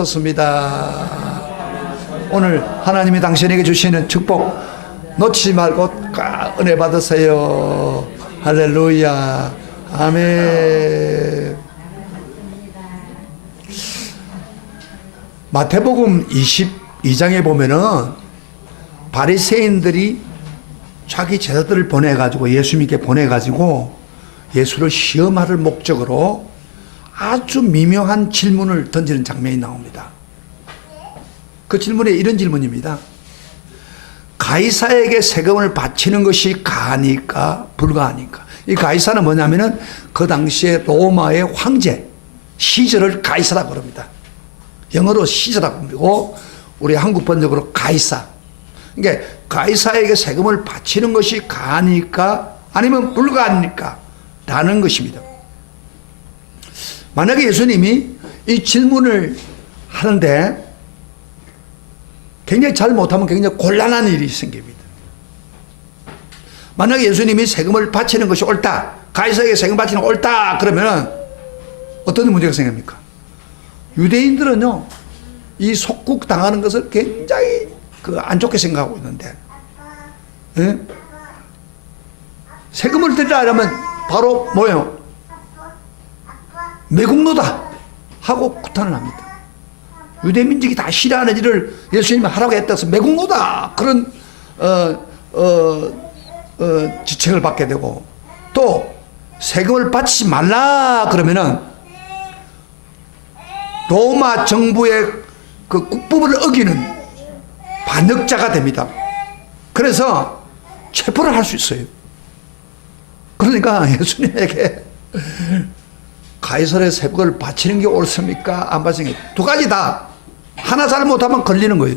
좋습니다. 오늘 하나님이 당신에게 주시는 축복 놓치지 말고 은혜 받으세요. 할렐루야. 아멘. 마태복음 22장에 보면은 바리새인들이 자기 제자들을 보내가지고 예수님께 보내가지고 예수를 시험할 목적으로 아주 미묘한 질문을 던지는 장면이 나옵니다. 그 질문에 이런 질문입니다. 가이사에게 세금을 바치는 것이 가하니까 불가하니까. 이 가이사는 뭐냐면은 그 당시에 로마의 황제 시저를 가이사라고 그럽니다. 영어로 시저라고 부르고 우리 한국 번역으로 가이사. 그러니까 가이사에게 세금을 바치는 것이 가하니까 아니면 불가하니까 라는 것입니다. 만약에 예수님이 이 질문을 하는데 굉장히 잘 못하면 굉장히 곤란한 일이 생깁니다. 만약에 예수님이 세금을 바치는 것이 옳다, 가이사에게 세금 바치는 게 옳다 그러면 어떤 문제가 생깁니까? 유대인들은요 이 속국 당하는 것을 굉장히 안 좋게 생각하고 있는데, 예? 세금을 드리라 하면 바로 뭐예요? 매국노다 하고 구탄을 합니다. 유대민족이 다 싫어하는 일을 예수님이 하라고 했다 해서 매국노다 그런 지책을 받게 되고, 또 세금을 바치지 말라 그러면은 로마 정부의 그 국법을 어기는 반역자가 됩니다. 그래서 체포를 할 수 있어요. 그러니까 예수님에게 가이사의 세금을 바치는 게 옳습니까? 안 바치는 게? 두 가지 다. 하나 잘못하면 걸리는 거예요.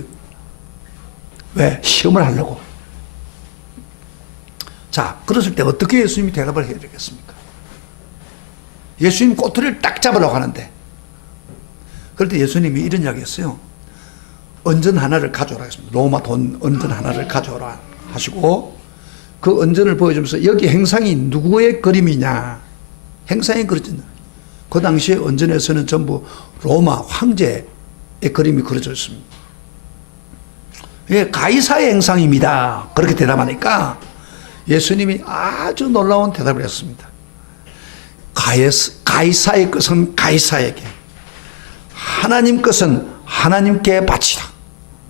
왜? 시험을 하려고. 자, 그랬을 때 어떻게 예수님이 대답을 해야 되겠습니까? 예수님 꼬투리를 딱 잡으려고 하는데, 그럴 때 예수님이 이런 이야기 했어요. 은전 하나를 가져오라 했습니다. 로마 돈 은전 하나를 가져오라 하시고, 그 은전을 보여주면서 여기 행상이 누구의 그림이냐? 행상이 그려졌나? 그 당시에 은전에서는 전부 로마 황제의 그림이 그려져 있습니다. 예, 가이사의 행상입니다. 그렇게 대답하니까 예수님이 아주 놀라운 대답을 했습니다. 가이사의 것은 가이사에게, 하나님 것은 하나님께 바치라.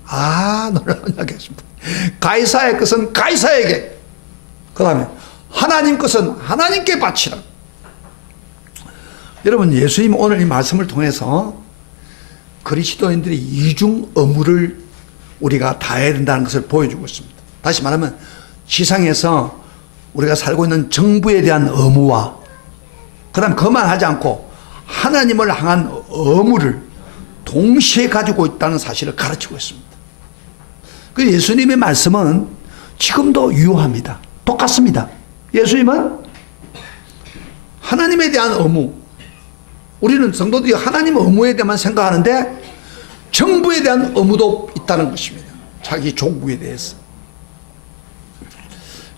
아, 놀라운 이야기였습니다. 가이사의 것은 가이사에게, 그 다음에 하나님 것은 하나님께 바치라. 여러분, 예수님 오늘 이 말씀을 통해서 그리스도인들이 이중 의무를 우리가 다해야 된다는 것을 보여주고 있습니다. 다시 말하면 지상에서 우리가 살고 있는 정부에 대한 의무와, 그 다음 그만 하지 않고 하나님을 향한 의무를 동시에 가지고 있다는 사실을 가르치고 있습니다. 그 예수님의 말씀은 지금도 유효합니다. 똑같습니다. 예수님은 하나님에 대한 의무, 우리는 성도들이 하나님의 의무에 대해만 생각하는데 정부에 대한 의무도 있다는 것입니다. 자기 조국에 대해서.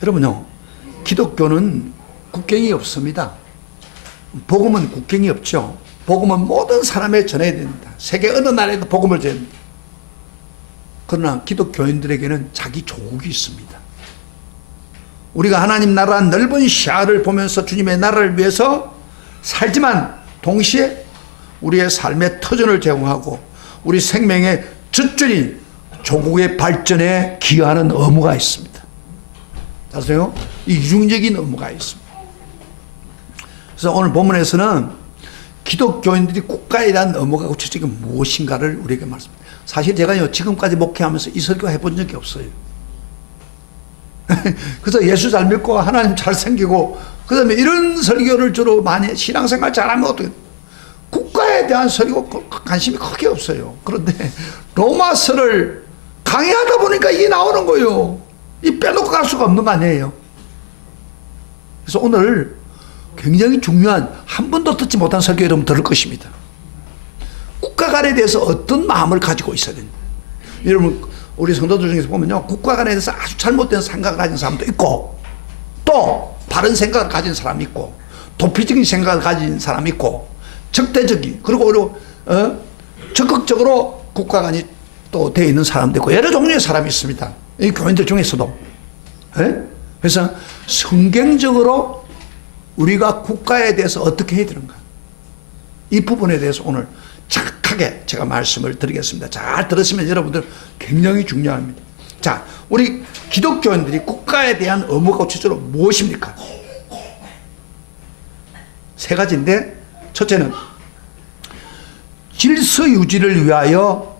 여러분요, 기독교는 국경이 없습니다. 복음은 국경이 없죠. 복음은 모든 사람에 전해야 됩니다. 세계 어느 나라에도 복음을 전해야 됩니다. 그러나 기독교인들에게는 자기 조국이 있습니다. 우리가 하나님 나라 넓은 시야를 보면서 주님의 나라를 위해서 살지만 동시에 우리의 삶의 터전을 제공하고 우리 생명의 젖줄인 조국의 발전에 기여하는 의무가 있습니다. 아세요? 이 이중적인 의무가 있습니다. 그래서 오늘 본문에서는 기독교인들이 국가에 대한 의무가 구체적인 무엇인가를 우리에게 말씀합니다. 사실 제가요, 지금까지 목회하면서 이 설교 해본 적이 없어요. 그래서 예수 잘 믿고 하나님 잘 생기고 그 다음에 이런 설교를 주로 많이, 신앙생활 잘하면 어떻게, 국가에 대한 설교 관심이 크게 없어요. 그런데 로마서를 강의하다 보니까 이게 나오는 거예요. 이 빼놓고 갈 수가 없는 거 아니에요. 그래서 오늘 굉장히 중요한, 한 번도 듣지 못한 설교 여러분 들을 것입니다. 국가 간에 대해서 어떤 마음을 가지고 있어야 됩니다. 여러분, 우리 성도들 중에서 보면요, 국가 간에 대해서 아주 잘못된 생각을 가진 사람도 있고, 또 바른 생각을 가진 사람이 있고, 도피적인 생각을 가진 사람이 있고, 적대적인, 그리고 적극적으로 국가관이 또 되어 있는 사람도 있고 여러 종류의 사람이 있습니다. 이 교인들 중에서도. 예? 그래서 성경적으로 우리가 국가에 대해서 어떻게 해야 되는가, 이 부분에 대해서 오늘 착하게 제가 말씀을 드리겠습니다. 잘 들으시면 여러분들 굉장히 중요합니다. 자, 우리 기독교인들이 국가에 대한 의무가 구체적으로 무엇입니까? 세 가지인데, 첫째는 질서 유지를 위하여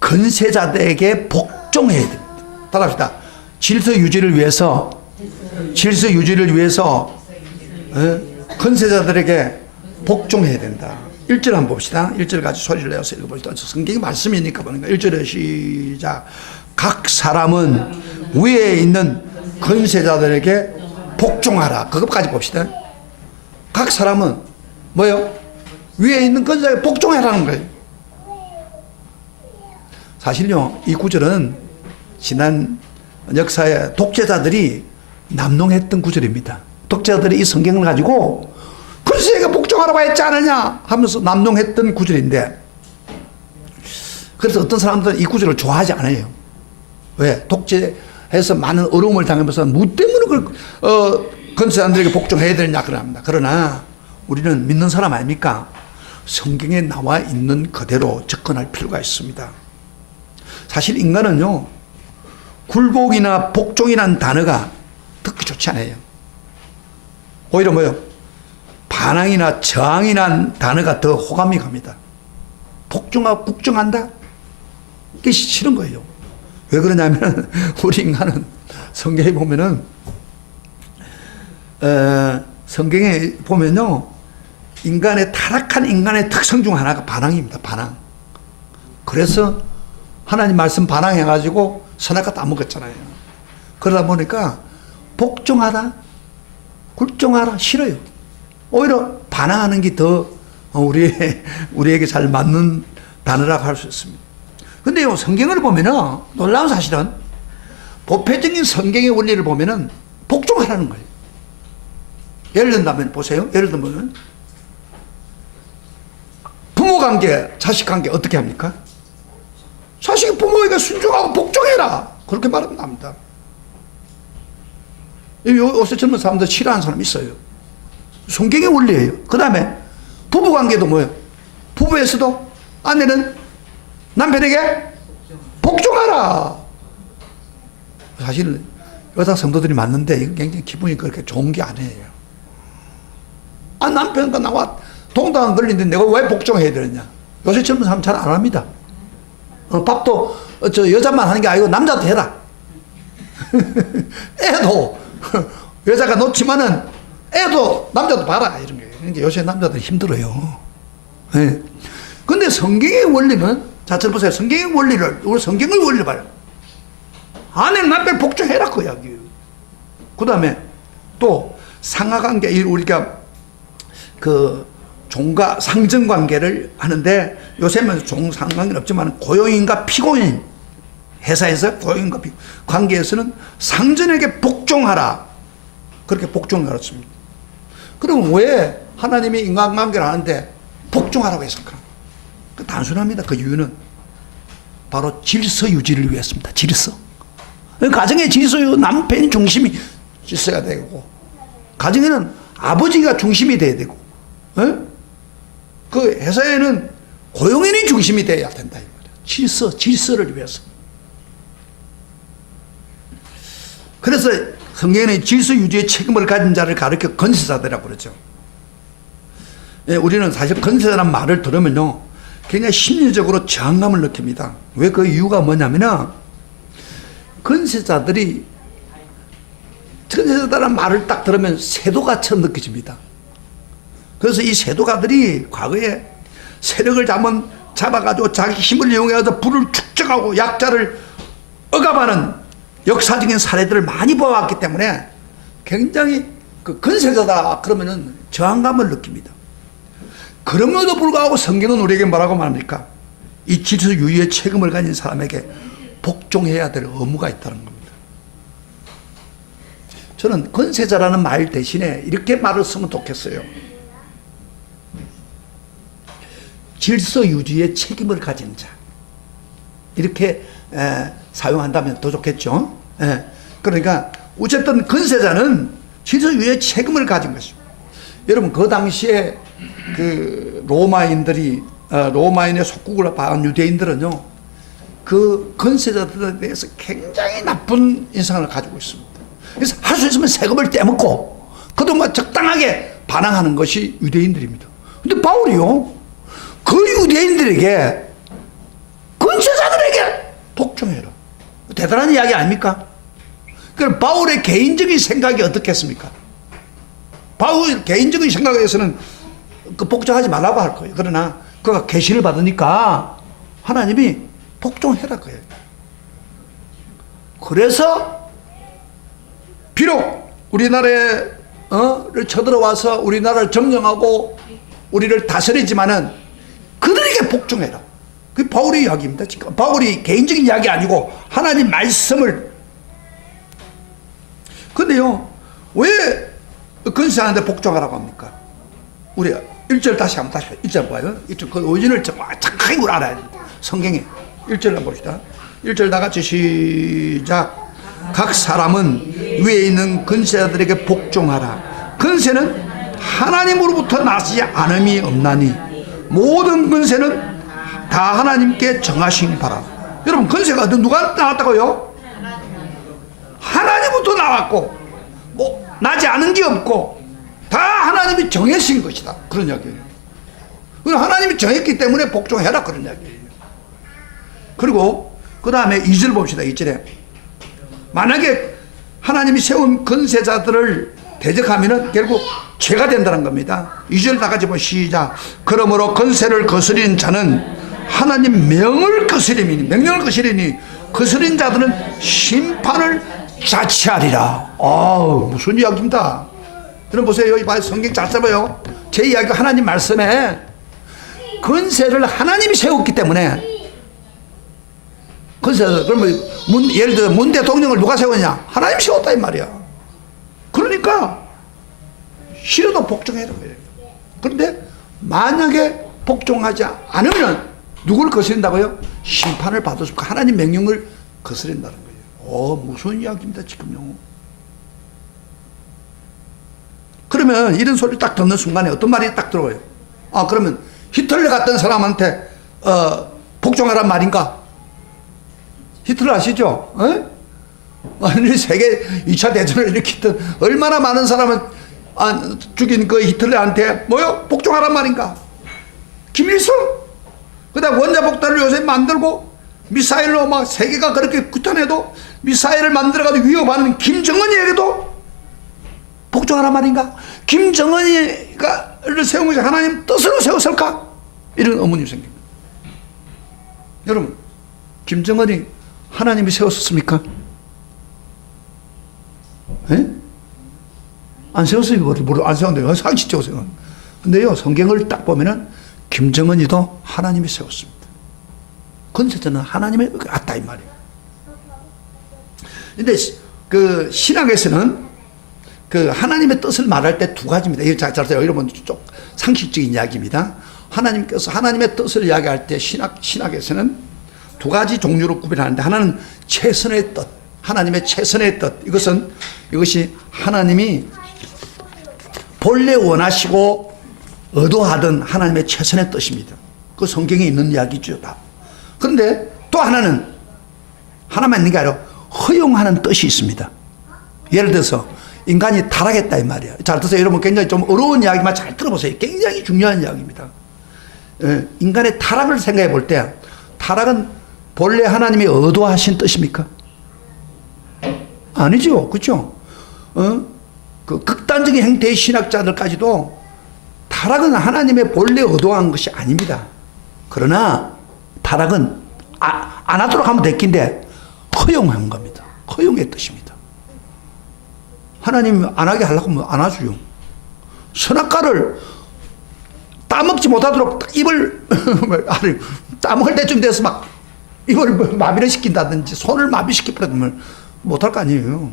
건세자들에게 복종해야 됩니다. 따라합시다. 질서 유지를 위해서 건세자들에게 복종해야 된다. 1절 한번 봅시다. 1절 같이 소리를 내어서 읽어봅시다. 성경이 말씀이니까 보는 거예요. 1절에 시작. 각 사람은 위에 있는 건세자들에게 복종하라. 그것까지 봅시다. 각 사람은 뭐요? 위에 있는 건세자에게 복종하라는 거예요. 사실요, 이 구절은 지난 역사에 독재자들이 남용했던 구절입니다. 독재자들이 이 성경을 가지고 건세에게 복종하라고 했지 않느냐 하면서 남용했던 구절인데, 그래서 어떤 사람들은 이 구절을 좋아하지 않아요. 왜? 독재해서 많은 어려움을 당하면서 뭐 때문에 그걸 건세자들에게 복종해야 되느냐 그럽니다. 그러나 우리는 믿는 사람 아닙니까? 성경에 나와 있는 그대로 접근할 필요가 있습니다. 사실 인간은요, 굴복이나 복종이라는 단어가 듣기 좋지 않아요. 오히려 뭐요? 반항이나 저항이라는 단어가 더 호감이 갑니다. 복종하고 국정한다? 그게 싫은 거예요. 왜 그러냐면 우리 인간은 성경에 보면은 성경에 보면요, 인간의 타락한 인간의 특성 중 하나가 반항입니다. 반항. 그래서 하나님 말씀 반항해가지고 선악과 따먹었잖아요. 그러다 보니까 복종하라, 굴종하라 싫어요. 오히려 반항하는 게 더 우리에게 잘 맞는 단어라고 할 수 있습니다. 근데요, 성경을 보면은 놀라운 사실은 보편적인 성경의 원리를 보면은 복종하라는 거예요. 예를 든다면 보세요. 예를 들면 부모 관계, 자식 관계 어떻게 합니까? 자식이 부모에게 순종하고 복종해라, 그렇게 말하면 합니다. 요새 젊은 사람들 싫어하는 사람 있어요. 성경의 원리예요. 그 다음에 부부관계도 뭐예요? 부부에서도 아내는 남편에게 복종하라. 사실 여자 성도들이 맞는데 이거 굉장히 기분이 그렇게 좋은 게 아니에요. 남편과 나와 동등한 걸리는데 내가 왜 복종해야 되느냐. 요새 젊은 사람 잘 안 합니다. 밥도 여자만 하는 게 아니고 남자도 해라. 애도 여자가 놓지만은 애도 남자도 봐라, 이런 거예요. 그러니까 요새 남자들이 힘들어요. 네. 근데 성경의 원리는, 자, 보세요. 성경의 원리를, 우리 성경의 원리를 봐요. 아내는 남편 복종해라, 그 이야기예요. 그 다음에 또 상하관계, 우리가 그 종과 상정관계를 하는데, 요새는 종상관계는 없지만 고용인과 피고인, 회사에서 고용인과 피고인 관계에서는 상전에게 복종하라, 그렇게 복종을 가르칩니다. 그럼 왜 하나님이 인간관계를 하는데 복종하라고 했을까? 단순합니다. 그 이유는 바로 질서 유지를 위해서입니다. 질서. 가정의 질서, 남편이 중심이 질서가 되고, 가정에는 아버지가 중심이 돼야 되고, 그 회사에는 고용인이 중심이 돼야 된다. 질서를 위해서. 그래서 성경에는 질서 유지의 책임을 가진 자를 가르쳐 건세자들이라고 그러죠. 예, 우리는 사실 건세자라는 말을 들으면요, 굉장히 심리적으로 저항감을 느낍니다. 왜? 그 이유가 뭐냐면은, 건세자들이, 건세자라는 말을 딱 들으면 세도가처럼 느껴집니다. 그래서 이 세도가들이 과거에 세력을 잡아가지고 자기 힘을 이용해서 부를 축적하고 약자를 억압하는 역사적인 사례들을 많이 보아왔기 때문에 굉장히 그 건세자다 그러면은 저항감을 느낍니다. 그럼에도 불구하고 성경은 우리에게 뭐라고 말합니까? 이 질서 유지의 책임을 가진 사람에게 복종해야 될 의무가 있다는 겁니다. 저는 건세자라는 말 대신에 이렇게 말을 쓰면 좋겠어요. 질서 유지에 책임을 가진 자. 이렇게 사용한다면 더 좋겠죠. 그러니까 어쨌든 근세자는 질서 유지에 책임을 가진 것입니다. 여러분 그 당시에 그 로마인의 속국을 봐온 유대인들은요, 그 근세자들에 대해서 굉장히 나쁜 인상을 가지고 있습니다. 그래서 할 수 있으면 세금을 떼먹고 그동안 적당하게 반항하는 것이 유대인들입니다. 근데 바울이요, 그 유대인들에게, 근세자들에게 복종해라. 대단한 이야기 아닙니까? 그럼 바울의 개인적인 생각이 어떻겠습니까? 바울 개인적인 생각에서는 그 복종하지 말라고 할 거예요. 그러나 그가 계시를 받으니까 하나님이 복종해라 거예요. 그래서 비록 우리나라를 쳐들어와서 우리나라를 점령하고 우리를 다스리지만은 그들에게 복종해라. 그게 바울의 이야기입니다. 지금 바울이 개인적인 이야기 아니고 하나님 말씀을. 근데요, 왜 근세하는데 복종하라고 합니까? 우리 1절 다시 1절 봐요. 그 원인을 정확하게 우리 알아야 됩니다. 성경에 1절 한번 봅시다. 1절 다 같이 시작. 각 사람은 위에 있는 근세자들에게 복종하라. 근세는 하나님으로부터 나지 않음이 없나니 모든 근세는 다 하나님께 정하신 바라. 여러분 근세가 누가 나왔다고요? 하나님부터 나왔고 뭐 나지 않은 게 없고 다 하나님이 정하신 것이다. 그런 이야기예요. 하나님이 정했기 때문에 복종해라. 그런 이야기예요. 그리고 그 다음에 2절 봅시다. 2절에 만약에 하나님이 세운 근세자들을 대적하면은 결국 죄가 된다는 겁니다. 2절 다 같이 보시죠. 시작. 그러므로 근세를 거스린 자는 하나님 명령을 거스리니 거스린 자들은 심판을 자취하리라. 무슨 이야기입니다. 여러분 보세요. 이 성경 잘 써봐요. 제 이야기가 하나님 말씀에 근세를 하나님이 세웠기 때문에 근세를, 그러면 예를 들어 문 대통령을 누가 세웠냐? 하나님이 세웠다 이 말이야. 그러니까 싫어도 복종해라. 그런데 만약에 복종하지 않으면 누굴 거스린다고요? 심판을 받을 수 없고 하나님 명령을 거스린다는 거예요. 무슨 이야기입니다 지금요. 그러면 이런 소리를 딱 듣는 순간에 어떤 말이 딱 들어와요? 그러면 히틀러 같은 사람한테 복종하란 말인가? 히틀러 아시죠? 아니 세계 2차 대전을 일으켰던 얼마나 많은 사람을 죽인 그 히틀러한테 뭐요? 복종하란 말인가? 김일성, 그다음 원자폭탄을 요새 만들고 미사일로 막 세계가 그렇게 구탄해도 미사일을 만들어가지고 위협하는 김정은이에게도 복종하란 말인가? 김정은이를 세운 것이 하나님 뜻으로 세웠을까? 이런 의문이 생깁니다. 여러분, 김정은이 하나님이 세웠습니까? 안 세웠어요. 안 세웠는데 상식적으로 생각. 근데요, 성경을 딱 보면은 김정은이도 하나님이 세웠습니다. 근세자는 하나님의 같다 이 말이에요. 근데 그 신학에서는 그 하나님의 뜻을 말할 때 두 가지입니다. 이거 잘 들어요. 여러분 좀 상식적인 이야기입니다. 하나님께서 하나님의 뜻을 이야기할 때 신학에서는 두 가지 종류로 구별하는데, 하나는 최선의 뜻, 하나님의 최선의 뜻. 이것이 하나님이 본래 원하시고 의도하던 하나님의 최선의 뜻입니다. 그 성경에 있는 이야기죠, 다. 그런데 또 하나는 하나만 있는 게 아니라 허용하는 뜻이 있습니다. 예를 들어서 인간이 타락했다 이 말이야. 잘 드세요. 여러분 굉장히 좀 어려운 이야기만 잘 들어보세요. 굉장히 중요한 이야기입니다. 인간의 타락을 생각해 볼 때 타락은 본래 하나님이 의도하신 뜻입니까? 아니죠. 그렇죠? 그 극단적인 행태의 신학자들까지도 타락은 하나님의 본래 의도한 것이 아닙니다. 그러나 타락은 안 하도록 하면 됐긴데 허용한 겁니다. 허용의 뜻입니다. 하나님이 안 하게 하려고 하면 안 하죠. 선악과를 따먹지 못하도록 입을 따먹을 때쯤 돼서 막 입을 마비를 시킨다든지 손을 마비시켜버리면 못할 거 아니에요.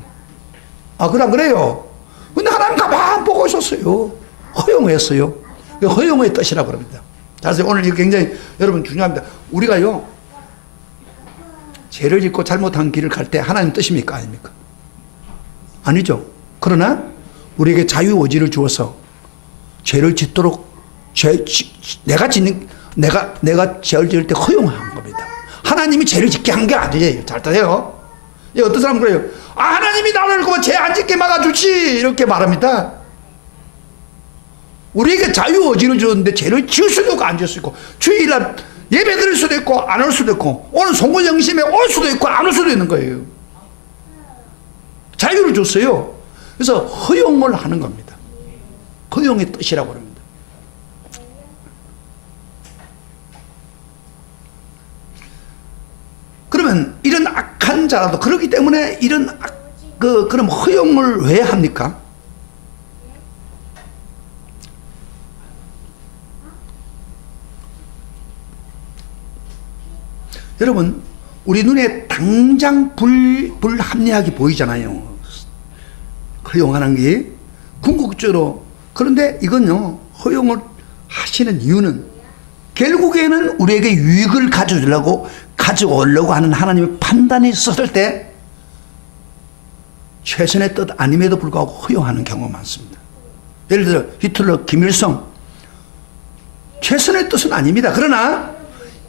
그래 안 그래요? 근데 하나님 가만 보고 있었어요. 허용했어요. 허용의 뜻이라고 그럽니다. 그래서 오늘 이거 굉장히 여러분 중요합니다. 우리가요, 죄를 짓고 잘못한 길을 갈 때 하나님 뜻입니까? 아닙니까? 아니죠. 그러나 우리에게 자유의지를 주어서 죄를 짓도록 내가 죄를 지을 때 허용한 겁니다. 하나님이 죄를 짓게 한 게 아니에요. 잘 따세요. 어떤 사람은 그래요. 하나님이 나를 죄 안 짓게 막아주지 이렇게 말합니다. 우리에게 자유의지를 주었는데 죄를 지을 수도 있고 안 지을 수도 있고, 주일날 예배 드릴 수도 있고 안 올 수도 있고, 오늘 송구영심에 올 수도 있고 안 올 수도 있는 거예요. 자유를 줬어요. 그래서 허용을 하는 겁니다. 허용의 뜻이라고 합니다. 그러면 이런 악한 자라도, 그렇기 때문에 이런 그럼 허용을 왜 합니까? 여러분, 우리 눈에 당장 불합리하게 보이잖아요. 허용하는 게 궁극적으로. 그런데 이건요, 허용을 하시는 이유는 결국에는 우리에게 유익을 가져오려고 하는 하나님의 판단이 있었을 때 최선의 뜻 아님에도 불구하고 허용하는 경우가 많습니다. 예를 들어 히틀러, 김일성, 최선의 뜻은 아닙니다. 그러나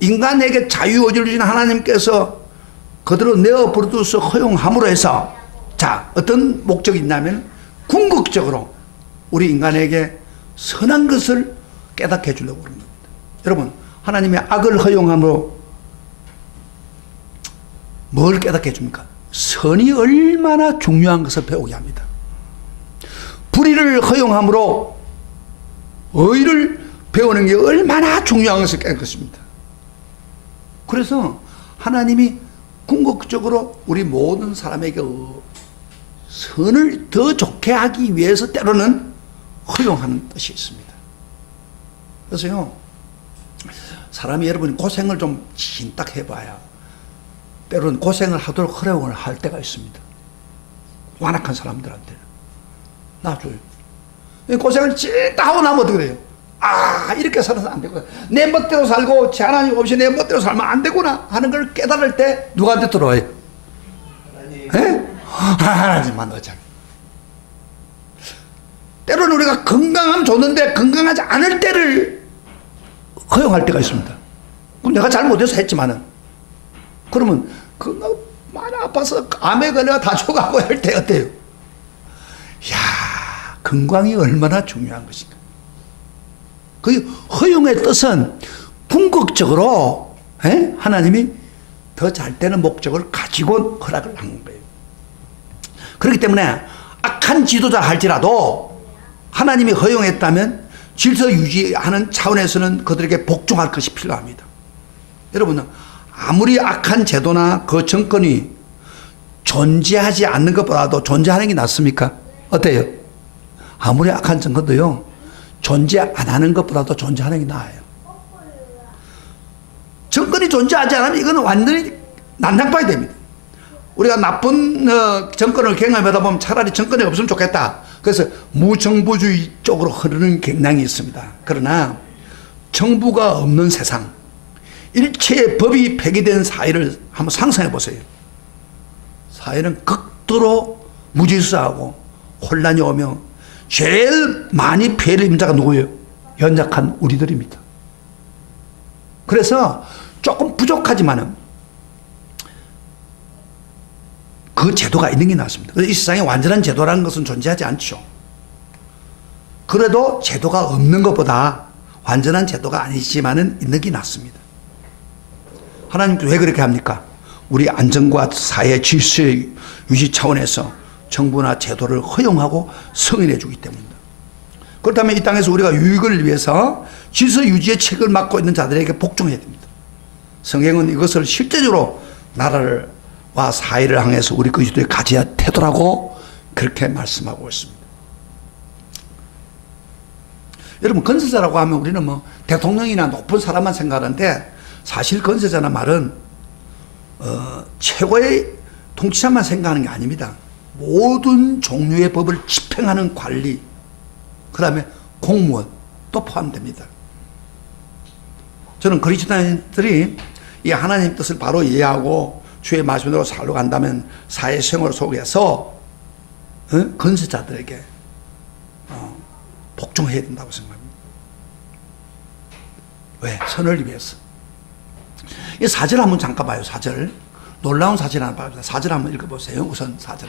인간에게 자유의지를 주신 하나님께서 그대로 내어버려둬서 허용함으로 해서, 자, 어떤 목적이 있냐면 궁극적으로 우리 인간에게 선한 것을 깨닫게 해주려고 그런 겁니다. 여러분, 하나님의 악을 허용함으로 뭘 깨닫게 해줍니까? 선이 얼마나 중요한 것을 배우게 합니다. 불의를 허용함으로 의를 배우는 게 얼마나 중요한 것을 깨닫습니다. 그래서 하나님이 궁극적으로 우리 모든 사람에게 선을 더 좋게 하기 위해서 때로는 허용하는 뜻이 있습니다. 그래서요, 사람이 여러분이 고생을 좀 진딱 해봐야 때로는 고생을 하도록 허용을 할 때가 있습니다. 완악한 사람들한테는 놔줘요. 고생을 진딱 하고 나면 어떻게 돼요? 이렇게 살아서 안 되구나. 내 멋대로 살고 하나님 없이 내 멋대로 살면 안 되구나 하는 걸 깨달을 때 누구한테 들어와요? 하나님만 어장. 때로는 우리가 건강하면 좋는데 건강하지 않을 때를 허용할 때가 있습니다. 그럼 내가 잘못해서 했지만은, 그러면 많이 아파서 암에 걸려 다 죽어가고 할 때 어때요? 건강이 얼마나 중요한 것인가. 그 허용의 뜻은 궁극적으로 하나님이 더 잘 되는 목적을 가지고 허락을 한 거예요. 그렇기 때문에 악한 지도자 할지라도 하나님이 허용했다면 질서 유지하는 차원에서는 그들에게 복종할 것이 필요합니다. 여러분, 아무리 악한 제도나 그 정권이 존재하지 않는 것보다도 존재하는 게 낫습니까? 어때요? 아무리 악한 정권도요, 존재 안 하는 것보다도 존재하는 게 나아요. 정권이 존재하지 않으면 이거는 완전히 난장판이 됩니다. 우리가 나쁜 정권을 경험하다 보면 차라리 정권이 없으면 좋겠다. 그래서 무정부주의 쪽으로 흐르는 경향이 있습니다. 그러나 정부가 없는 세상, 일체의 법이 폐기된 사회를 한번 상상해 보세요. 사회는 극도로 무질서하고 혼란이 오며 제일 많이 피해를 입는 자가 누구예요? 연약한 우리들입니다. 그래서 조금 부족하지만은 그 제도가 있는 게 낫습니다. 그래서 이 세상에 완전한 제도라는 것은 존재하지 않죠. 그래도 제도가 없는 것보다 완전한 제도가 아니지만은 있는 게 낫습니다. 하나님께서 왜 그렇게 합니까? 우리 안전과 사회 질서의 유지 차원에서 정부나 제도를 허용하고 승인해 주기 때문입니다. 그렇다면 이 땅에서 우리가 유익을 위해서 질서 유지의 책을 맡고 있는 자들에게 복종해야 됩니다. 성경은 이것을 실제적으로 나라와 사회를 향해서 우리 그리스도의 가져야 태도라고 그렇게 말씀하고 있습니다. 여러분, 건설자라고 하면 우리는 뭐 대통령이나 높은 사람만 생각하는데, 사실 건설자는 말은 최고의 통치자만 생각하는 게 아닙니다. 모든 종류의 법을 집행하는 관리, 그 다음에 공무원 또 포함됩니다. 저는 그리스도인들이 이 하나님 뜻을 바로 이해하고 주의 말씀대로 살러 간다면 사회생활 속에서 건세자들에게 복종해야 된다고 생각합니다. 왜? 선을 위해서. 이 4절 한번 잠깐 봐요. 4절. 놀라운 사실 하나 봐요. 4절 한번 읽어보세요. 우선 4절.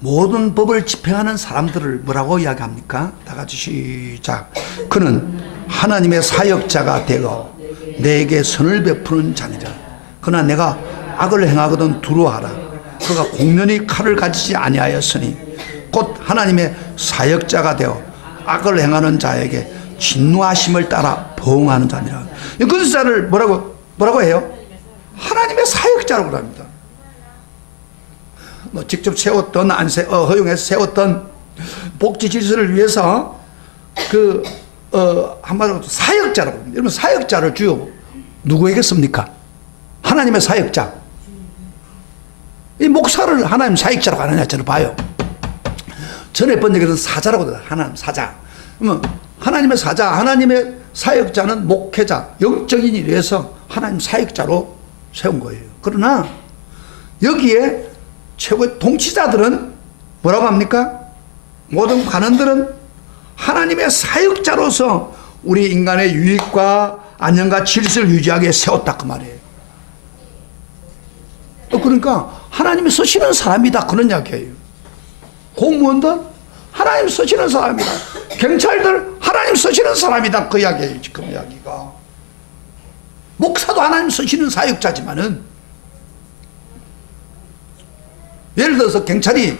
모든 법을 집행하는 사람들을 뭐라고 이야기합니까? 다 같이 시작. 그는 하나님의 사역자가 되어 내게 선을 베푸는 자니라. 그러나 내가 악을 행하거든 두려워하라. 그가 공연히 칼을 가지지 아니하였으니 곧 하나님의 사역자가 되어 악을 행하는 자에게 진노하심을 따라 보응하는 자니라. 이 건세자를 뭐라고 해요? 하나님의 사역자라고 합니다. 뭐 직접 세웠던 허용해서 세웠던 복지 질서를 위해서 한마디로 사역자라고 합니다. 여러분 사역자를 주요 누구에게 씁니까? 하나님의 사역자. 이 목사를 하나님 사역자라고 하느냐 저는 봐요. 전에 번역에서는 사자라고 해요. 하나님 사자. 그러면 하나님의 사자, 하나님의 사역자는 목회자, 영적인 일에 위해서 하나님 사역자로 세운 거예요. 그러나 여기에 최고의 통치자들은 뭐라고 합니까? 모든 관원들은 하나님의 사역자로서 우리 인간의 유익과 안녕과 질서를 유지하기 위해 세웠다 그 말이에요. 그러니까 하나님이 쓰시는 사람이다 그런 이야기예요. 공무원들 하나님 쓰시는 사람이다. 경찰들 하나님 쓰시는 사람이다 그 이야기예요. 지금 이야기가. 목사도 하나님 쓰시는 사역자지만은 예를 들어서 경찰이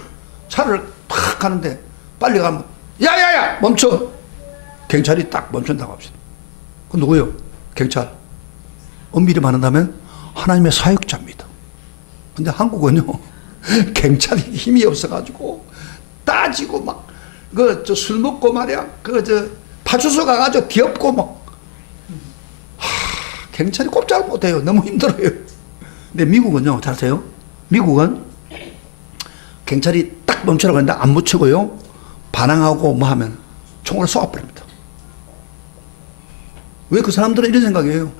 차를 탁 가는데 빨리 가면 야야야 멈춰. 경찰이 딱 멈춘다고 합시다. 그 누구요? 경찰. 엄밀히 말한다면 하나님의 사역자입니다. 근데 한국은요 경찰이 힘이 없어가지고 따지고 막 술 먹고 말이야 파출소 가가지고 뒤엎고 막 경찰이 꼼짝 못해요. 너무 힘들어요. 근데 미국은요 잘 아세요? 미국은 경찰이 딱 멈추라고 했는데 안 멈추고요 반항하고 뭐 하면 총을 쏘아버립니다. 왜 그 사람들은 이런 생각이에요?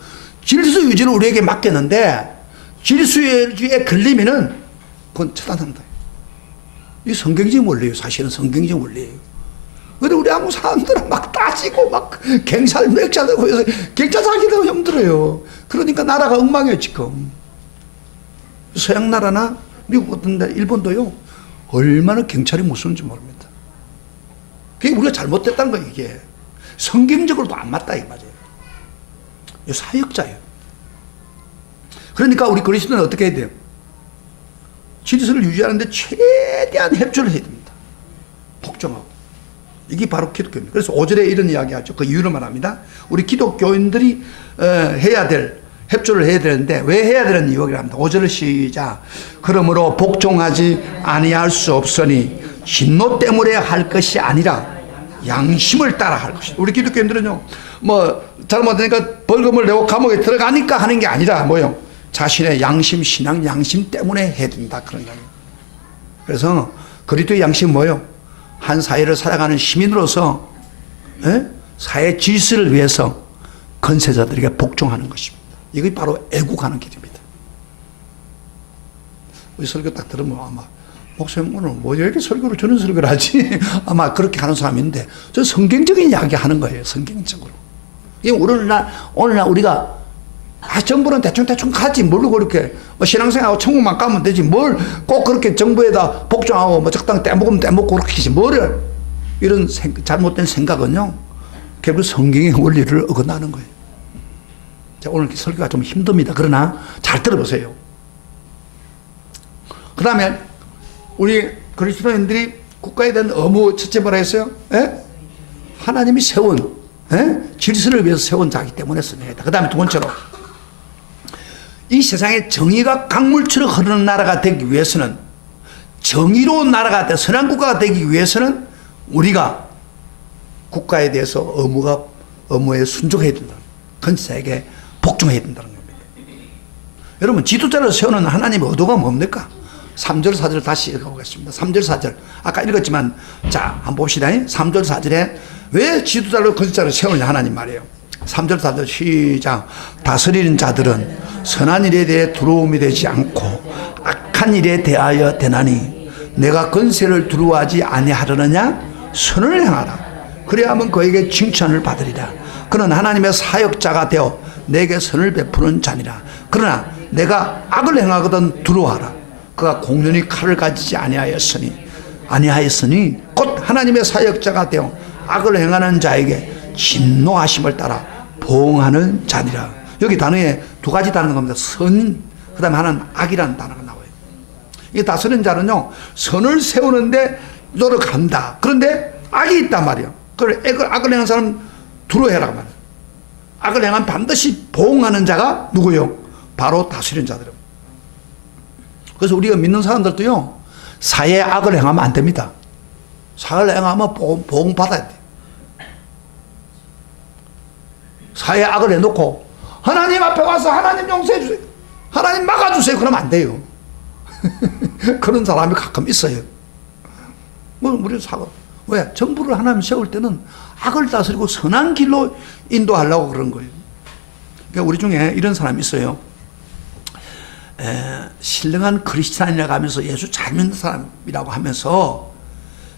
질서 유지는 우리에게 맡겼는데 질서유지에 걸리면은 그건 처단한다. 이 성경적 원리예요. 사실은 성경적 원리예요. 근데 우리 한국 사람들은 막 따지고 막 경찰 맥자되고 해서 경찰 사기도 힘들어요. 그러니까 나라가 엉망이에요 지금. 서양 나라나 미국 같은 데 일본도요 얼마나 경찰이 무서운지 모릅니다. 그게 우리가 잘못됐다는 거예요. 이게 성경적으로도 안 맞다 이 말이에요. 이 사역자예요. 그러니까 우리 그리스도는 어떻게 해야 돼요? 질서를 유지하는데 최대한 협조를 해야 됩니다. 복종하고. 이게 바로 기독교입니다. 그래서 5절에 이런 이야기 하죠. 그 이유를 말합니다. 우리 기독교인들이 해야 될, 협조를 해야 되는데 왜 해야 되는 이유를 합니다. 5절을 시작. 그러므로 복종하지 아니할 수 없으니 진노 때문에 할 것이 아니라 양심을 따라 할 것이다. 우리 기독교인들은요, 뭐 잘못하니까 벌금을 내고 감옥에 들어가니까 하는 게 아니라 뭐요? 자신의 양심, 신앙 양심 때문에 해야 된다 그런 거예요. 그래서 그리스도의 양심은 뭐요? 한 사회를 살아가는 시민으로서 사회 질서를 위해서 건세자들에게 복종하는 것입니다. 이게 바로 애국하는 길입니다. 우리 설교 딱 들으면 아마 목사님 오늘 뭐 이렇게 설교를 저런 설교를 하지? 아마 그렇게 하는 사람이 있는데 저 성경적인 이야기 하는 거예요. 성경적으로. 이게 오늘날 우리가 정부는 대충 가지 뭘 그렇게 뭐 신앙생활하고 천국만 가면 되지 뭘 꼭 그렇게 정부에다 복종하고 뭐 적당히 떼먹으면 떼먹고 그렇게 하지 뭐를 이런 잘못된 생각은요 결국 성경의 원리를 어긋나는 거예요. 자, 오늘 설교가 좀 힘듭니다. 그러나 잘 들어보세요. 그 다음에 우리 그리스도인들이 국가에 대한 의무 첫째 뭐라 했어요? 하나님이 세운 질서를 위해서 세운 자이기 때문에 써내다. 그 다음에 두 번째로 이 세상에 정의가 강물처럼 흐르는 나라가 되기 위해서는 정의로운 나라가 선한 국가가 되기 위해서는 우리가 국가에 대해서 의무에 순종해야 된다. 건세에게 복종해야 된다는 겁니다. 여러분 지도자를 세우는 하나님의 의도가 뭡니까? 3절 4절 다시 읽어보겠습니다. 3절 4절 아까 읽었지만 자 한번 봅시다. 3절 4절에 왜 지도자로 건세자를 세우냐 하나님 말이에요. 3절 4절 시작. 다스리는 자들은 선한 일에 대해 두려움이 되지 않고 악한 일에 대하여 되나니 내가 건세를 두려워하지 아니하려느냐. 선을 행하라. 그래야만 그에게 칭찬을 받으리라. 그는 하나님의 사역자가 되어 내게 선을 베푸는 자니라. 그러나 내가 악을 행하거든 두려워하라. 그가 공연히 칼을 가지지 아니하였으니 곧 하나님의 사역자가 되어 악을 행하는 자에게 진노하심을 따라 보응하는 자니라. 여기 단어에 두 가지 단어가 나옵니다. 선, 그 다음에 하나는 악이라는 단어가 나와요. 이 다스리는 자는요, 선을 세우는데 노력한다. 그런데 악이 있단 말이에요. 그걸 악을 행하는 사람 두려워해라 말이에요. 악을 행하면 반드시 보응하는 자가 누구요? 바로 다스리는 자들이에요. 그래서 우리가 믿는 사람들도요, 사회에 악을 행하면 안 됩니다. 사회를 행하면 보응 받아야 돼. 사회에 악을 해놓고 하나님 앞에 와서 하나님 용서해 주세요, 하나님 막아주세요, 그러면 안 돼요. 그런 사람이 가끔 있어요. 뭐 우리 사과 왜 정부를 하나님 세울 때는 악을 다스리고 선한 길로 인도하려고 그런 거예요. 그러니까 우리 중에 이런 사람이 있어요. 신령한 크리스찬이라고 하면서 예수 잘 믿는 사람이라고 하면서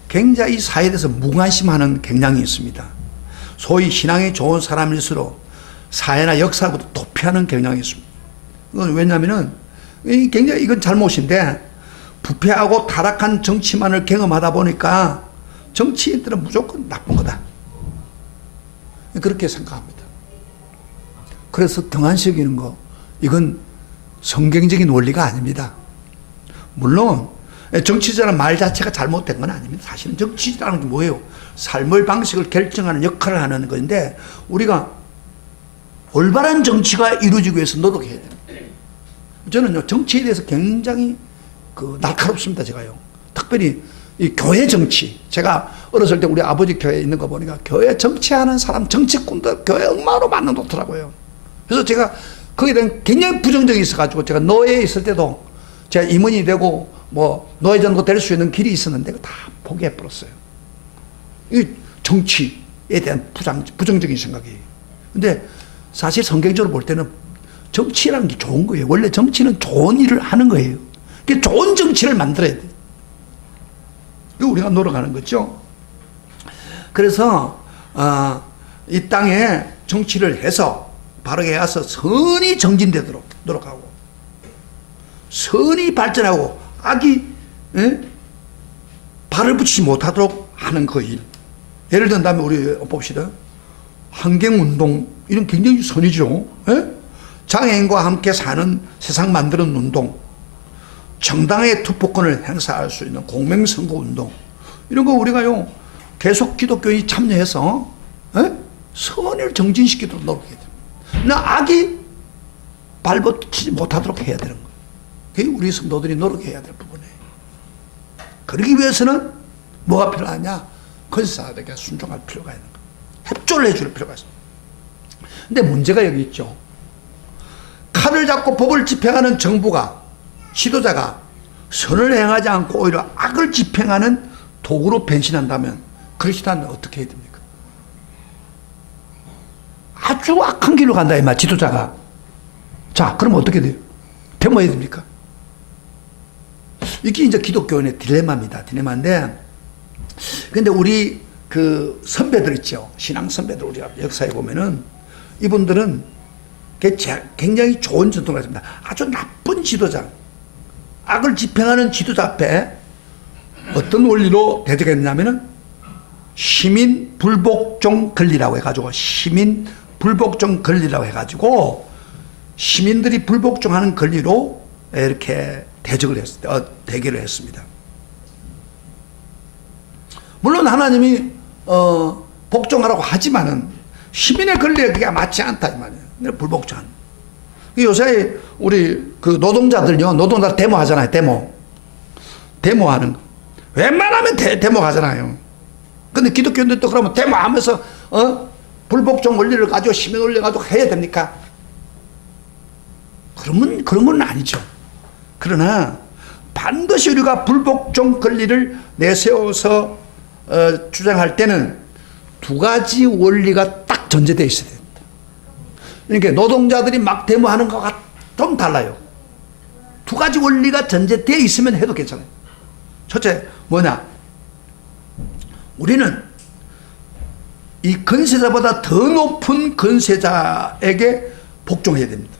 굉장히 사회에 대해서 무관심하는 경향이 있습니다. 소위 신앙이 좋은 사람일수록 사회나 역사보다 도피하는 경향이 있습니다. 이건 왜냐하면 굉장히 이건 잘못인데 부패하고 타락한 정치만을 경험하다 보니까 정치인들은 무조건 나쁜 거다, 그렇게 생각합니다. 그래서 등한시 여기는 거, 이건 성경적인 원리가 아닙니다. 물론 정치자라는 말 자체가 잘못된 건 아닙니다. 사실은 정치라는 게 뭐예요? 삶의 방식을 결정하는 역할을 하는 건데 우리가 올바른 정치가 이루어지기 위해서 노력해야 됩니다. 저는요, 정치에 대해서 굉장히 날카롭습니다. 제가요, 특별히 이 교회 정치, 제가 어렸을 때 우리 아버지 교회에 있는 거 보니까 교회 정치하는 사람, 정치꾼들 교회 엉망으로 만나 놓더라고요. 그래서 제가 거기에 대한 굉장히 부정적이 있어가지고 제가 노예에 있을 때도 제가 임원이 되고 뭐 노예전도 될 수 있는 길이 있었는데 다 포기해버렸어요. 이 정치에 대한 부정적인 생각이에요. 근데 사실 성경적으로 볼 때는 정치라는 게 좋은 거예요. 원래 정치는 좋은 일을 하는 거예요. 그러니까 좋은 정치를 만들어야 돼요. 우리가 노력하는 거죠. 그래서 이 땅에 정치를 해서 바르게 가서 선이 정진되도록 노력하고 선이 발전하고 악이 발을 붙이지 못하도록 하는 그 일. 예를 든다면 우리 봅시다. 환경운동, 이런 굉장히 선이죠. 장애인과 함께 사는 세상 만드는 운동, 정당의 투표권을 행사할 수 있는 공명선거운동, 이런 거 우리가요 계속 기독교인이 참여해서 선을 정진시키도록 노력해야 됩니다. 나 악이 발붙이지 못하도록 해야 되는 거예요. 그게 우리 성도들이 노력해야 될 부분이에요. 그러기 위해서는 뭐가 필요하냐? 권사들에게 순종할 필요가 있는 거예요. 협조를 해줄 필요가 있습니다. 근데 문제가 여기 있죠. 칼을 잡고 법을 집행하는 정부가, 지도자가 선을 행하지 않고 오히려 악을 집행하는 도구로 변신한다면 그리스도는 어떻게 해야 됩니까? 아주 악한 길로 간다 이 말, 지도자가. 자, 그럼 어떻게 돼요? 되면 해야 됩니까? 이게 이제 기독교인의 딜레마입니다. 딜레마인데, 근데 우리 그 선배들 있죠. 신앙 선배들 우리가 역사에 보면은 이분들은 굉장히 좋은 전통을 했습니다. 아주 나쁜 지도자, 악을 집행하는 지도자 앞에 어떤 원리로 대적했냐면은 시민 불복종 권리라고 해가지고, 시민 불복종 권리라고 해가지고 시민들이 불복종하는 권리로 이렇게 대결을 했습니다. 물론 하나님이 복종하라고 하지만은 시민의 권리에 그게 맞지 않다 이 말이에요. 불복종하는. 요새 우리 그 노동자들요, 노동자 데모하잖아요. 데모하는 거. 웬만하면 데모 가잖아요. 근데 기독교인들도 그러면 데모하면서 불복종 원리를 가지고 시민 원리를 가지고 해야 됩니까? 그런 건 아니죠. 그러나 반드시 우리가 불복종 권리를 내세워서 주장할 때는 두 가지 원리가 딱 전제되어 있어야 됩니다. 그러니까 노동자들이 막 데모하는 것과 좀 달라요. 두 가지 원리가 전제되어 있으면 해도 괜찮아요. 첫째 뭐냐, 우리는 이 건세자보다 더 높은 건세자에게 복종해야 됩니다.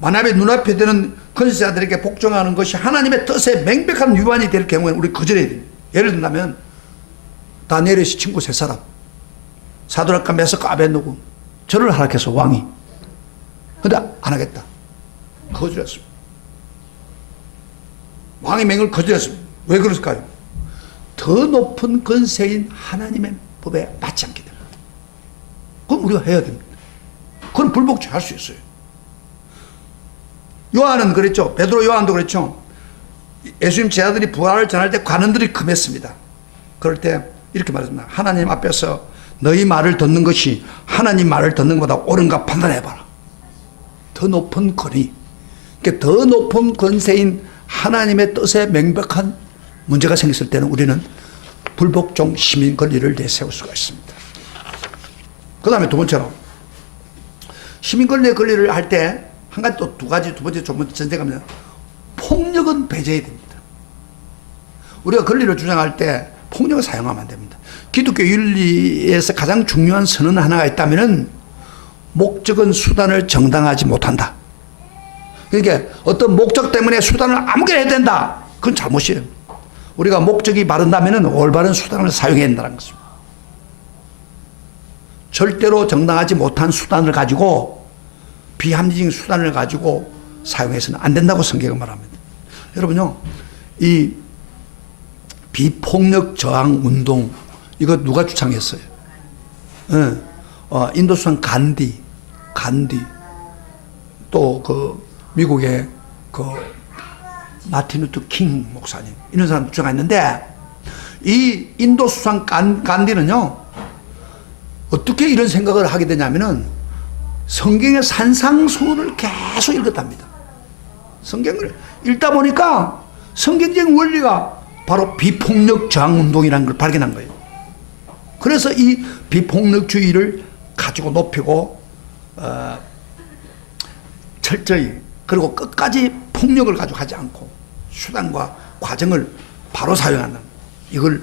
만약에 눈앞에 드는 건세자들에게 복종하는 것이 하나님의 뜻에 명백한 위반이 될 경우에는 우리 거절해야 됩니다. 예를 들면 다니엘의 친구 세 사람, 사드락과 메삭과 아벤노고 절을 하락해서 왕이, 근데 안 하겠다, 거절했습니다. 왕의 명을 거절했습니다. 왜 그랬을까요? 더 높은 권세인 하나님의 법에 맞지 않기 때문에. 그럼 우리가 해야 됩니다. 그건 불복종할 수 있어요. 요한은 그랬죠. 베드로 요한도 그랬죠. 예수님 제자들이 부활을 전할 때 관원들이 금했습니다. 그럴 때 이렇게 말했습니다. 하나님 앞에서 너희 말을 듣는 것이 하나님 말을 듣는 것보다 옳은가 판단해봐라. 더 높은 권위, 그러니까 더 높은 권세인 하나님의 뜻에 명백한 문제가 생겼을 때는 우리는 불복종 시민 권리를 내세울 수가 있습니다. 그 다음에 두 번째로 시민 권리의 권리를 할 때 한 가지, 또 두 가지, 두 번째 전제가 폭력은 배제해야 됩니다. 우리가 권리를 주장할 때 폭력을 사용하면 안 됩니다. 기독교 윤리에서 가장 중요한 선언 하나가 있다면 목적은 수단을 정당화하지 못한다. 그러니까 어떤 목적 때문에 수단을 아무거나 해야 된다, 그건 잘못이에요. 우리가 목적이 바른다면 올바른 수단을 사용해야 된다는 것입니다. 절대로 정당하지 못한 수단을 가지고, 비합리적인 수단을 가지고 사용해서는 안 된다고 성경은 말합니다. 여러분요, 이 비폭력 저항 운동, 이거 누가 주창했어요? 인도 수상 간디, 또 그 미국의 그 마틴 루터 킹 목사님, 이런 사람 주장했는데, 이 인도 수상 간디는요, 어떻게 이런 생각을 하게 되냐면은 성경의 산상수훈을 계속 읽었답니다. 성경을 읽다 보니까 성경적인 원리가 바로 비폭력 저항 운동이라는 걸 발견한 거예요. 그래서 이 비폭력주의를 가지고 높이고 철저히, 그리고 끝까지 폭력을 가지고 하지 않고 수단과 과정을 바로 사용하는, 이걸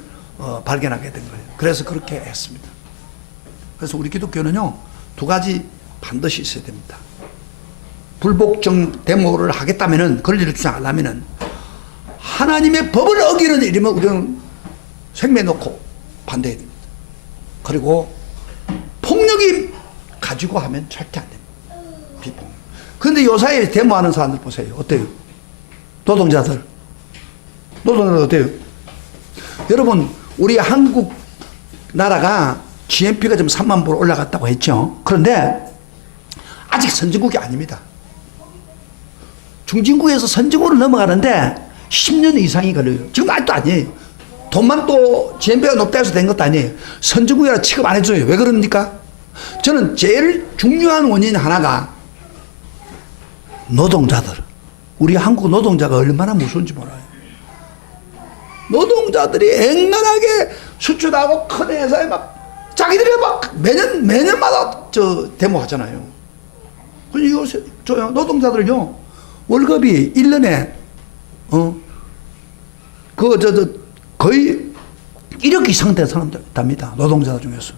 발견하게 된 거예요. 그래서 그렇게 했습니다. 그래서 우리 기독교는요, 두 가지 반드시 있어야 됩니다. 불복종 데모를 하겠다면은, 권리를 주장하려면은 하나님의 법을 어기는 일이면 우리는 생매 놓고 반대해야 됩니다. 그리고 폭력이 가지고 하면 절대 안 됩니다. 비폭력. 그런데 요사이에 데모하는 사람들 보세요. 어때요? 노동자들 어때요? 여러분, 우리 한국 나라가 GNP가 좀 3만 불 올라갔다고 했죠. 그런데 아직 선진국이 아닙니다. 중진국에서 선진국으로 넘어가는데 10년 이상이 걸려요. 지금 아직도 아니에요. 돈만 또 GNP가 높다 해서 된 것도 아니에요. 선진국이라 취급 안 해줘요. 왜 그럽니까? 저는 제일 중요한 원인 하나가 노동자들, 우리 한국 노동자가 얼마나 무서운지 몰라요. 노동자들이 앵간하게 수출하고 큰 회사에 막 자기들이 막 매년마다 데모하잖아요. 요새 노동자들요, 월급이 1년에 거의 1억 이상 된 사람들입니다. 노동자들 중에서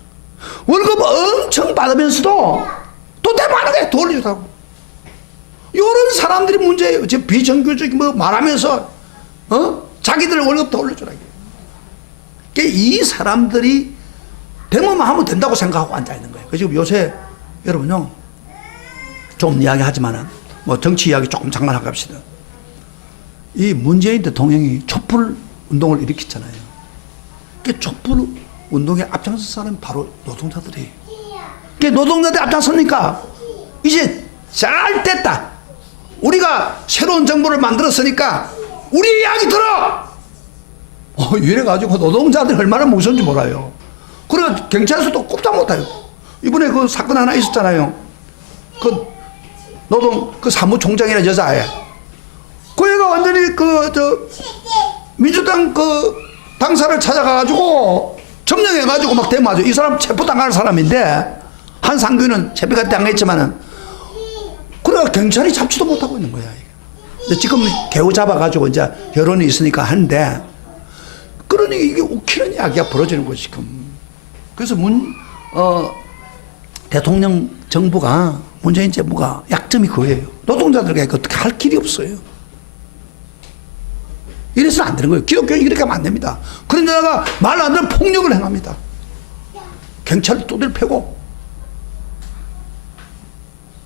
월급 엄청 받으면서도 또 데모하는 거예요. 돈 올려주라고. 이런 사람들이 문제예요. 지금 비정규직 말하면서 자기들 월급 더 올려주라고. 그러니까 이 사람들이 데모만 하면 된다고 생각하고 앉아있는 거예요. 지금 요새 여러분요, 좀 이야기하지만은 정치 이야기 조금 장난하고 합시다. 이 문재인 대통령이 촛불 운동을 일으켰잖아요. 그 촛불 운동에 앞장선 사람이 바로 노동자들이에요. 그 노동자들이 앞장서니까 이제 잘 됐다, 우리가 새로운 정부를 만들었으니까 우리 이야기 들어! 이래가지고 노동자들이 얼마나 무서운지 몰라요. 그래, 경찰서도 꼼짝 못해요. 이번에 그 사건 하나 있었잖아요. 그 사무총장이라는 여자애. 그 애가 완전히 민주당 당사를 찾아가가지고 점령해가지고 막 데모하죠. 이 사람 체포당하는 사람인데, 한 상교인은 새벽에 당했지만은 그래가 경찰이 잡지도 못하고 있는 거야. 이게. 지금 개우 잡아가지고 이제 여론이 있으니까 한데, 그러니 이게 웃기는 이야기가 벌어지는 거지 지금. 그래서 대통령 정부가, 문재인 정부가 약점이 그거예요. 노동자들에게 어떻게 할 길이 없어요. 이래서는 안 되는 거예요. 기독교는 이렇게 하면 안 됩니다. 그런 데다가 말 안 듣는 폭력을 행합니다. 경찰이 두들 패고.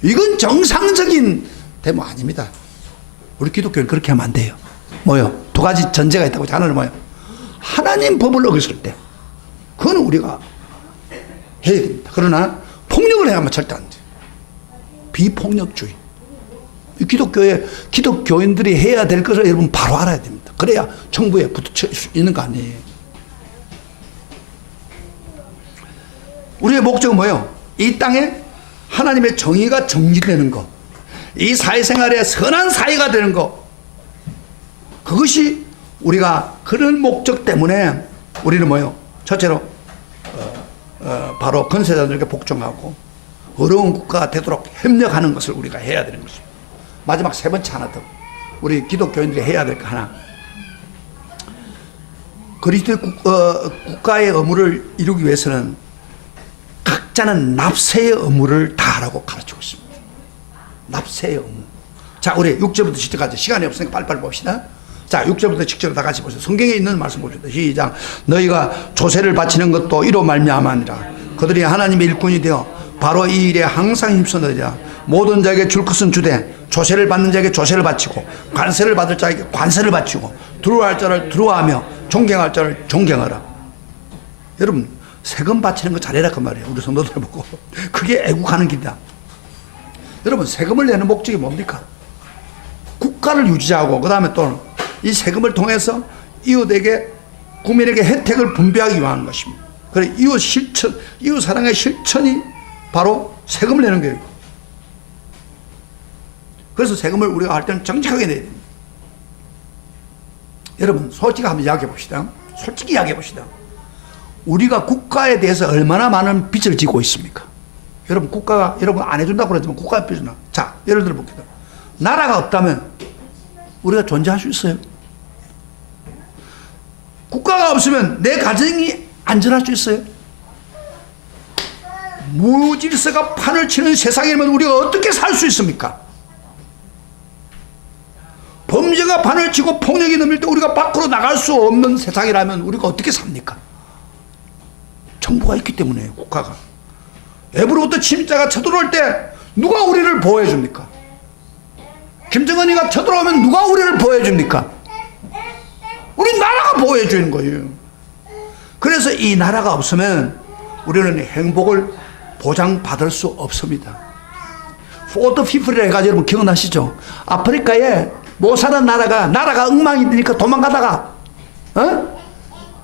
이건 정상적인 데모 아닙니다. 우리 기독교는 그렇게 하면 안 돼요. 뭐요? 두 가지 전제가 있다고. 하나는 뭐요? 하나님 법을 어겼을 때 그건 우리가 해야 됩니다. 그러나 폭력을 해야만 절대 안 돼요. 비폭력주의. 기독교인들이 해야 될 것을 여러분 바로 알아야 됩니다. 그래야 정부에 붙을 수 있는 거 아니에요. 우리의 목적은 뭐예요? 이 땅에 하나님의 정의가 정리되는 것, 이 사회생활에 선한 사회가 되는 것, 그것이 우리가 그런 목적 때문에 우리는 뭐예요? 첫째로 바로 건세자들에게 복종하고 어려운 국가가 되도록 협력하는 것을 우리가 해야 되는 것입니다. 마지막 세 번째 하나 더, 우리 기독교인들이 해야 될 거 하나, 그리스도의 국가의 의무를 이루기 위해서는 각자는 납세의 의무를 다하라고 가르치고 있습니다. 납세의 의무. 자, 우리 6절부터 10절까지 시간이 없으니까 빨리빨리 봅시다. 자, 6절부터 10절 다 같이 보세요. 성경에 있는 말씀 봅시다. 시작. 너희가 조세를 바치는 것도 이로 말미암아니라. 그들이 하나님의 일꾼이 되어 바로 이 일에 항상 힘써 너희라. 모든 자에게 줄 것은 주되 조세를 받는 자에게 조세를 바치고 관세를 받을 자에게 관세를 바치고 두려워할 자를 두려워하며 존경할 자를 존경하라. 여러분, 세금 바치는 거 잘해라 그 말이에요. 우리 성도들 보고. 그게 애국하는 길이다. 여러분, 세금을 내는 목적이 뭡니까? 국가를 유지하고, 그 다음에 또 이 세금을 통해서 이웃에게, 국민에게 혜택을 분배하기 위한 것입니다. 그래, 이웃 사랑의 실천이 바로 세금을 내는 거예요. 그래서 세금을 우리가 할 때는 정직하게 내야 됩니다. 여러분, 솔직히 한번 이야기해 봅시다. 솔직히 이야기해 봅시다. 우리가 국가에 대해서 얼마나 많은 빚을 지고 있습니까? 여러분, 국가가 여러분 안 해준다고 그러지만 국가가 빚을 나. 자, 예를 들어 볼게요. 나라가 없다면 우리가 존재할 수 있어요? 국가가 없으면 내 가정이 안전할 수 있어요? 무질서가 판을 치는 세상이면 우리가 어떻게 살 수 있습니까? 범죄가 판을 치고 폭력이 넘일 때 우리가 밖으로 나갈 수 없는 세상이라면 우리가 어떻게 삽니까? 정부가 있기 때문에, 국가가. 외부로부터 침입자가 쳐들어올 때 누가 우리를 보호해 줍니까? 김정은이가 쳐들어오면 누가 우리를 보호해 줍니까? 우리 나라가 보호해 주는 거예요. 그래서 이 나라가 없으면 우리는 행복을 보장받을 수 없습니다. 포드 피플이라 해가지고 여러분 기억나시죠? 아프리카에 못 사는 나라가 엉망이 되니까 도망가다가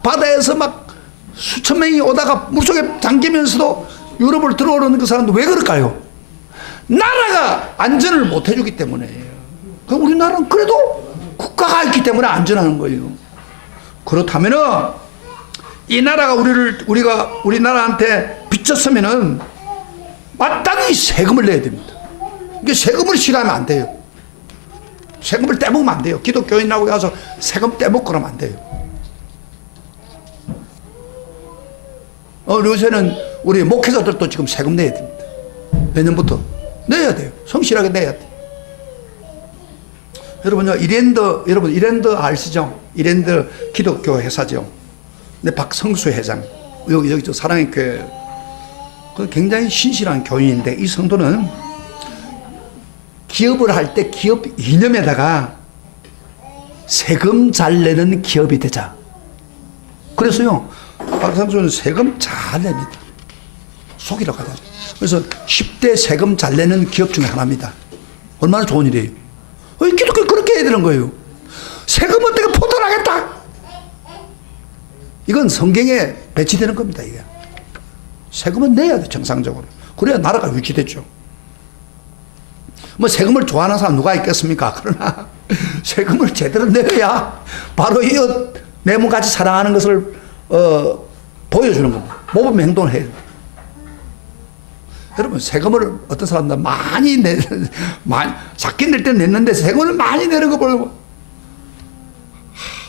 바다에서 막 수천 명이 오다가 물속에 잠기면서도 유럽을 들어오는 그 사람들 왜 그럴까요? 나라가 안전을 못 해주기 때문에요. 우리나라는 그래도 국가가 있기 때문에 안전한 거예요. 그렇다면은 이 나라가 우리나라한테 빚졌으면은 마땅히 세금을 내야 됩니다. 이게 세금을 싫어하면 안 돼요. 세금을 떼먹으면 안 돼요. 기독교인하고 가서 세금 떼먹고 그러면 안 돼요. 요새는 우리 목회자들도 지금 세금 내야 됩니다. 내년부터 내야 돼요. 성실하게 내야 돼요. 여러분요, 이랜드 아시죠? 이랜드 기독교 회사죠. 근데 박성수 회장, 여기 저 사랑의 교회, 그 굉장히 신실한 교인인데, 이 성도는 기업을 할 때 기업 이념에다가 세금 잘 내는 기업이 되자. 그래서요, 박성수는 세금 잘 냅니다. 속이라고 하죠. 그래서 10대 세금 잘 내는 기업 중에 하나입니다. 얼마나 좋은 일이에요. 기독교 그렇게 해야 되는 거예요. 세금 어떻게 포탈하겠다? 이건 성경에 배치되는 겁니다. 이게. 세금은 내야 돼, 정상적으로. 그래야 나라가 유지되죠. 뭐 세금을 좋아하는 사람 누가 있겠습니까? 그러나 세금을 제대로 내야 바로 이웃 내몸같이 사랑하는 것을 보여주는 겁니다. 모범 행동을 해야 됩니다. 여러분, 세금을 어떤 사람들 많이 작게 낼 때는 냈는데 세금을 많이 내는 거 보면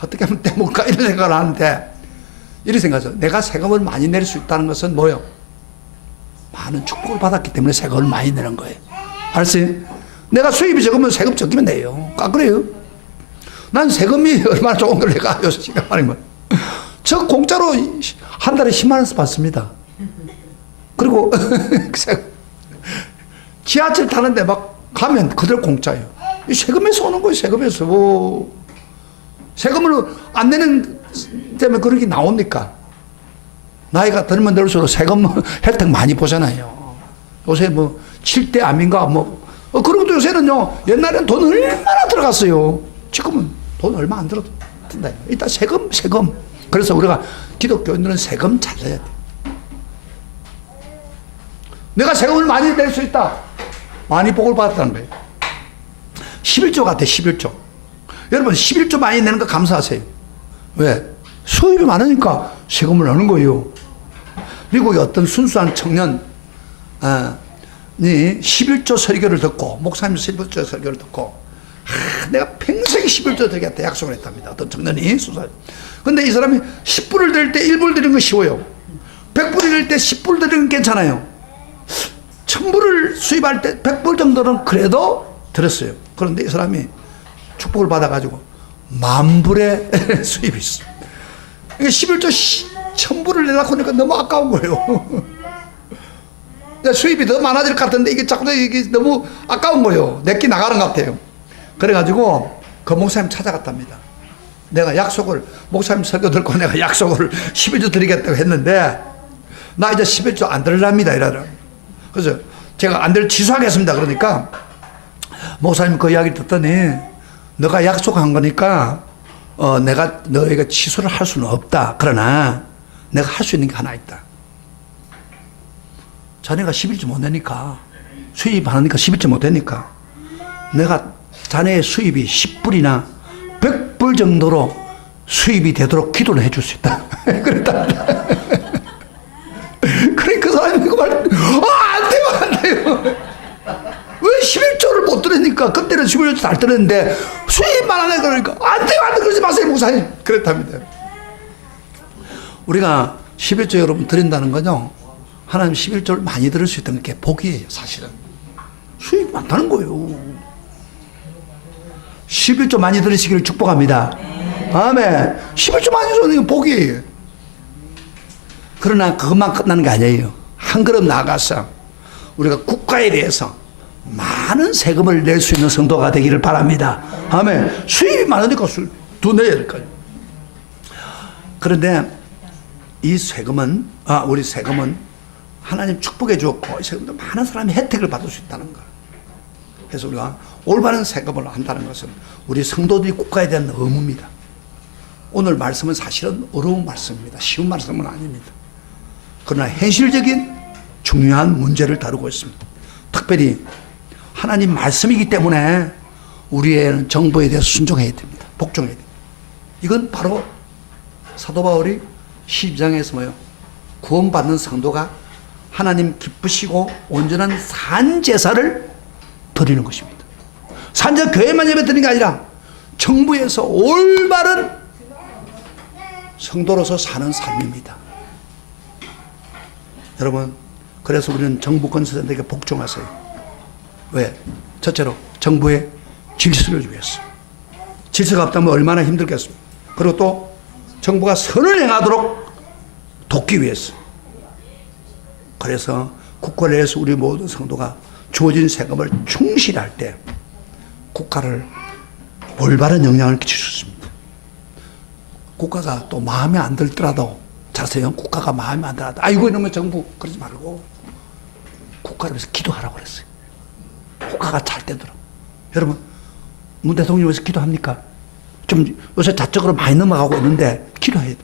어떻게 하면 떼먹을까 이런 생각을 하는데, 이런 생각하죠. 내가 세금을 많이 낼 수 있다는 것은 뭐예요? 많은 축복을 받았기 때문에 세금을 많이 내는 거예요. 알았어요? 내가 수입이 적으면 세금 적기면 내요. 그래요? 난 세금이 얼마나 좋은 걸 내가 요새 지금 말이면 저 공짜로 한 달에 10만 원씩 받습니다. 그리고 지하철 타는데 막 가면 그대로 공짜예요. 세금에서 오는 거예요. 세금에서. 세금을 안 내는 때문에 그런 게 나옵니까? 나이가 들면 들수록 세금 혜택 많이 보잖아요. 요새 뭐 7대 암인가 뭐 그런 것도 요새는요. 옛날에는 돈 얼마나 들어갔어요. 지금은 돈 얼마 안 들어도 된다. 일단 세금. 그래서 우리가 기독교인들은 세금 잘 내야 돼. 내가 세금을 많이 낼 수 있다. 많이 복을 받았다는 거예요. 11조 같아, 11조. 여러분, 11조 많이 내는 거 감사하세요. 왜? 수입이 많으니까 세금을 내는 거예요. 미국의 어떤 순수한 청년이 11조 설교를 듣고, 목사님 11조 설교를 듣고, 내가 평생 11조 드리겠다 약속을 했답니다. 어떤 청년이 순수한. 근데 이 사람이 10불을 드릴 때 1불 드리는 거 쉬워요. 100불을 드릴 때 10불 드리는 건 괜찮아요. 1000불을 수입할 때 100불 정도는 그래도 들었어요. 그런데 이 사람이 축복을 받아가지고 10,000불의 수입이 있어. 그러니까 11조 1000불을 내놓고 하니까 너무 아까운 거예요. 수입이 더 많아질 것 같은데 이게 자꾸 이게 너무 아까운 거예요. 내끼 나가는 것 같아요. 그래가지고 그 목사님 찾아갔답니다. 내가 약속을, 목사님 설교 듣고 내가 약속을 11조 드리겠다고 했는데 나 이제 11조 안 들으랍니다 이러더라. 그래서 제가 안 될 취소하겠습니다. 그러니까 목사님 그 이야기를 듣더니 너가 약속한 거니까 내가 너에게 취소를 할 수는 없다. 그러나 내가 할 수 있는 게 하나 있다. 자네가 11조 못 내니까, 수입이 많으니까 11조 못 되니까 내가 자네의 수입이 10불이나 100불 정도로 수입이 되도록 기도를 해줄 수 있다. 그랬다. 그래 그 사람이 그 말, 안 돼요, 안 돼요. 왜 11조를 못 들으니까 그때는 11조 잘 들었는데 수입만 안 해. 그러니까 안 돼요, 안 돼. 그러지 마세요, 목사님. 그랬답니다. 우리가 11조 여러분 드린다는 거죠. 하나님 11조를 많이 들을 수 있다는 게 복이에요. 사실은 수입이 많다는 거예요. 11조 많이 들으시기를 축복합니다. 아멘. 11조 많이 들으는 게 복이에요. 그러나 그것만 끝나는 게 아니에요. 한 걸음 나아가서 우리가 국가에 대해서 많은 세금을 낼 수 있는 성도가 되기를 바랍니다. 아멘. 수입이 많으니까 더 내야 될 거예요. 그런데 이 세금은, 우리 세금은 하나님 축복해 주었고, 이 세금도 많은 사람이 혜택을 받을 수 있다는 거. 그래서 우리가 올바른 세금을 한다는 것은 우리 성도들이 국가에 대한 의무입니다. 오늘 말씀은 사실은 어려운 말씀입니다. 쉬운 말씀은 아닙니다. 그러나 현실적인 중요한 문제를 다루고 있습니다. 특별히 하나님 말씀이기 때문에 우리의 정보에 대해서 순종해야 됩니다. 복종해야 됩니다. 이건 바로 사도 바울이 12장에서 뭐요? 구원받는 성도가 하나님 기쁘시고 온전한 산제사를 드리는 것입니다. 산제사 교회만 예배 드리는 게 아니라 정부에서 올바른 성도로서 사는 삶입니다. 여러분, 그래서 우리는 정부 권세자들에게 복종하세요. 왜? 첫째로 정부의 질서를 위해서. 질서가 없다면 얼마나 힘들겠습니까? 그리고 또 정부가 선을 행하도록 돕기 위해서. 그래서 국가를 위해서 우리 모든 성도가 주어진 세금을 충실히 할 때 국가를 올바른 영향을 끼칠 수 있습니다. 국가가 또 마음에 안 들더라도, 자세요. 국가가 마음에 안 들더라도, 아이고 이놈의 정부 그러지 말고 국가를 위해서 기도하라고 그랬어요. 국가가 잘 되도록. 여러분, 문 대통령 위해서 기도합니까? 좀 요새 자적으로 많이 넘어가고 있는데 기도해야 돼.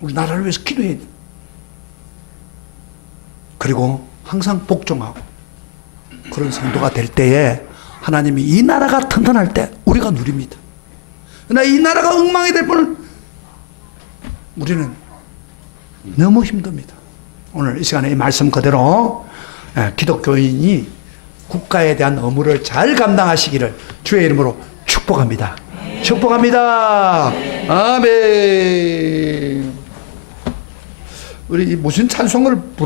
우리 나라를 위해서 기도해야 돼. 그리고 항상 복종하고 그런 성도가 될 때에 하나님이 이 나라가 튼튼할 때 우리가 누립니다. 그러나 이 나라가 엉망이 될 뻔은 우리는 너무 힘듭니다. 오늘 이 시간에 이 말씀 그대로 기독교인이 국가에 대한 의무를 잘 감당하시기를 주의 이름으로 축복합니다. 축복합니다. 아멘. 우리 무슨 찬송을